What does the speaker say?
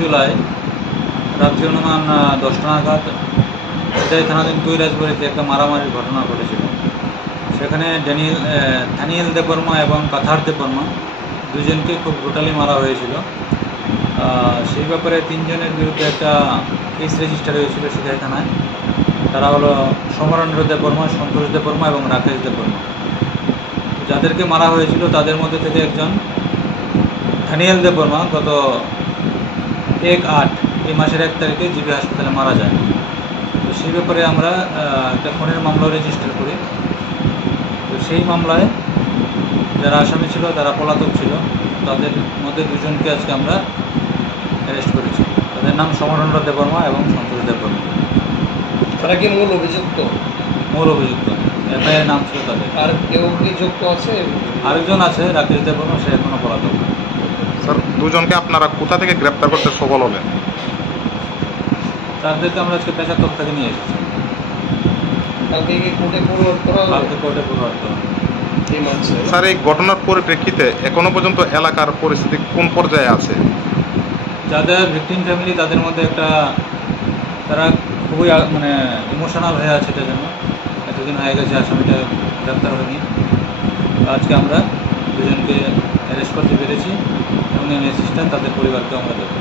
জুলাই রাত্রি অনুমান 10টা নাগাদ এটাই থানাধীন কৈলাসবাড়িতে একটা মারামারির ঘটনা ঘটেছিল। সেখানে দানিয়েল দেববর্মা এবং কাথার দেববর্মা দুজনকে খুব ব্রুটালি মারা হয়েছিল। সেই ব্যাপারে 3 জনের বিরুদ্ধে একটা কেস রেজিস্টার হয়েছিল সিধাই থানায়। তারা হলো সমরেন্দ্র দেববর্মা, সন্তোষ দেববর্মা এবং রাকেশ দেববর্মা। যাদেরকে মারা হয়েছিল তাদের মধ্যে থেকে একজন দানিয়েল দেববর্মা গত 1/8 এই মাসের 1 তারিখে জিবি হাসপাতালে মারা যায়। তো সেই ব্যাপারে আমরা একটা খুনের মামলা রেজিস্টার করি। তো সেই মামলায় যারা আসামি ছিল তারা পলাতক ছিল। তাদের মধ্যে 2 জনকে আজকে আমরা অ্যারেস্ট করেছি। তাদের নাম সমরেন্দ্র দেববর্মা এবং সন্তোষ দেববর্মা। তারা কি মূল অভিযুক্ত? মূল অভিযুক্ত, এফআইআর নাম ছিল তাদের। আর কেউ কি যুক্ত আছে? আরেকজন আছে রাকেশ দেববর্মা, সে এখনও পলাতক। স্যার, 2 জনকে আপনারা কোথা থেকে গ্রেপ্তার করতে সফল হলেন? তাদেরকে আমরা আজকে 75 থেকে নিয়ে এসেছি। কালকে কি কোর্টে ফরওয়ার্ড করা হবে? কালকে কোর্টে ফরওয়ার্ড করা হবে। এই মানছে স্যার, এই ঘটনার পরিপ্রেক্ষিতে এখনো পর্যন্ত এলাকার পরিস্থিতি কোন পর্যায়ে আছে? যাদের ভিকটিম ফ্যামিলি তাদের মধ্যে একটা তারা খুবই ইমোশনাল হয়ে আছে। এটা জন্য এতদিন হয়ে গেছে আসামিটা গ্রেপ্তার হয়নি। আজকে আমরা 2 জনকে অ্যারেস্ট করতে পেরেছি এবং এই মেসেজটা তাদের পরিবারকে আমরা দেবো।